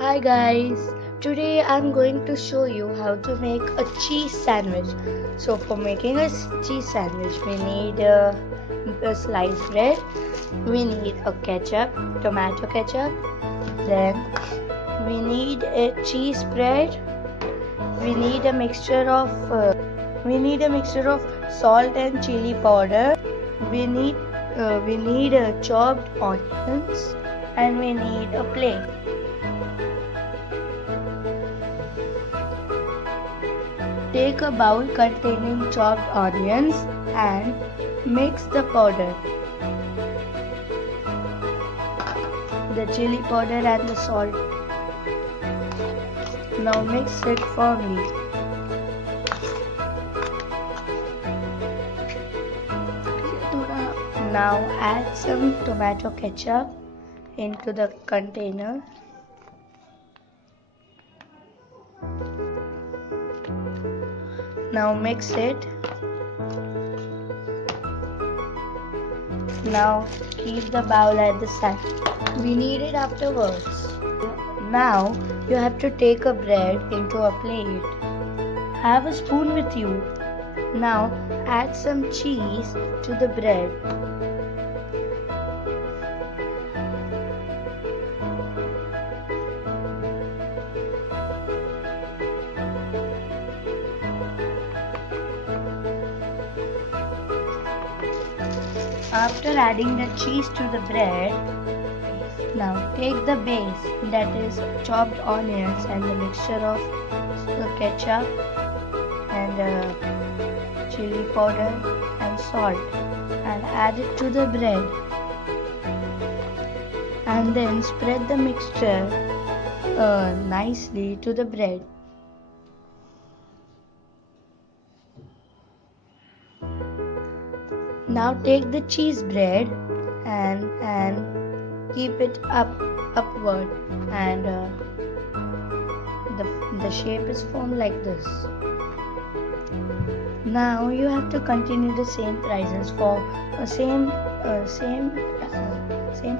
Hi guys, today I'm going to show you how to make a cheese sandwich. So for making a cheese sandwich we need a sliced bread, we need a ketchup, tomato ketchup, then we need a cheese spread, we need a mixture of salt and chili powder, we need chopped onions, and we need a plate. Take a bowl containing chopped onions and mix the powder, the chili powder and the salt. Now mix it firmly. Now add some tomato ketchup into the container. Now mix it. Now keep the bowl at the side. We need it afterwards. Now you have to take a bread into a plate. Have a spoon with you. Now add some cheese to the bread. After adding the cheese to the bread, now take the base, that is chopped onions and the mixture of the ketchup and chili powder and salt, and add it to the bread, and then spread the mixture nicely to the bread. Now take the cheese bread and keep it upward, and the shape is formed like this. Now you have to continue the same process for same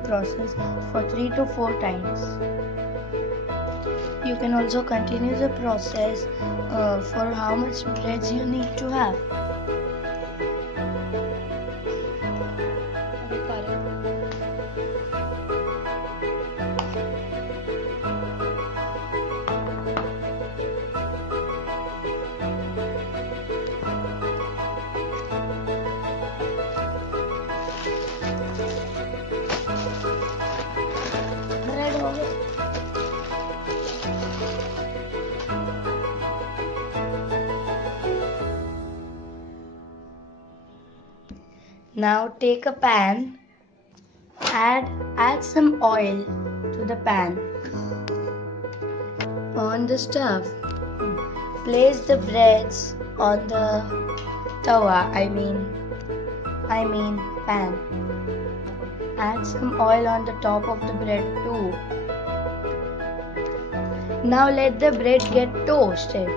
process for 3 to 4 times. You can also continue the process for how much breads you need to have. Now take a pan, add some oil to the pan. On the stove, place the breads on the tawa, I mean pan. Add some oil on the top of the bread too. Now let the bread get toasted.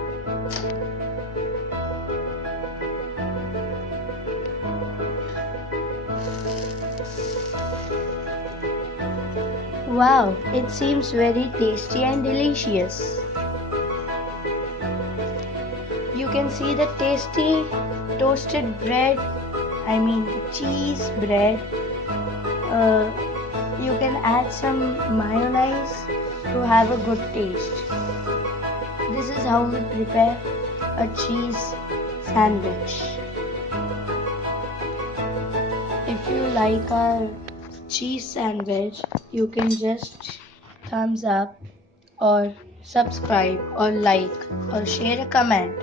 Wow, it seems very tasty and delicious. You can see the tasty toasted bread, the cheese bread. You can add some mayonnaise to have a good taste. This is how we prepare a cheese sandwich. If you like our cheese sandwich, you can just thumbs up or subscribe or like or share a comment.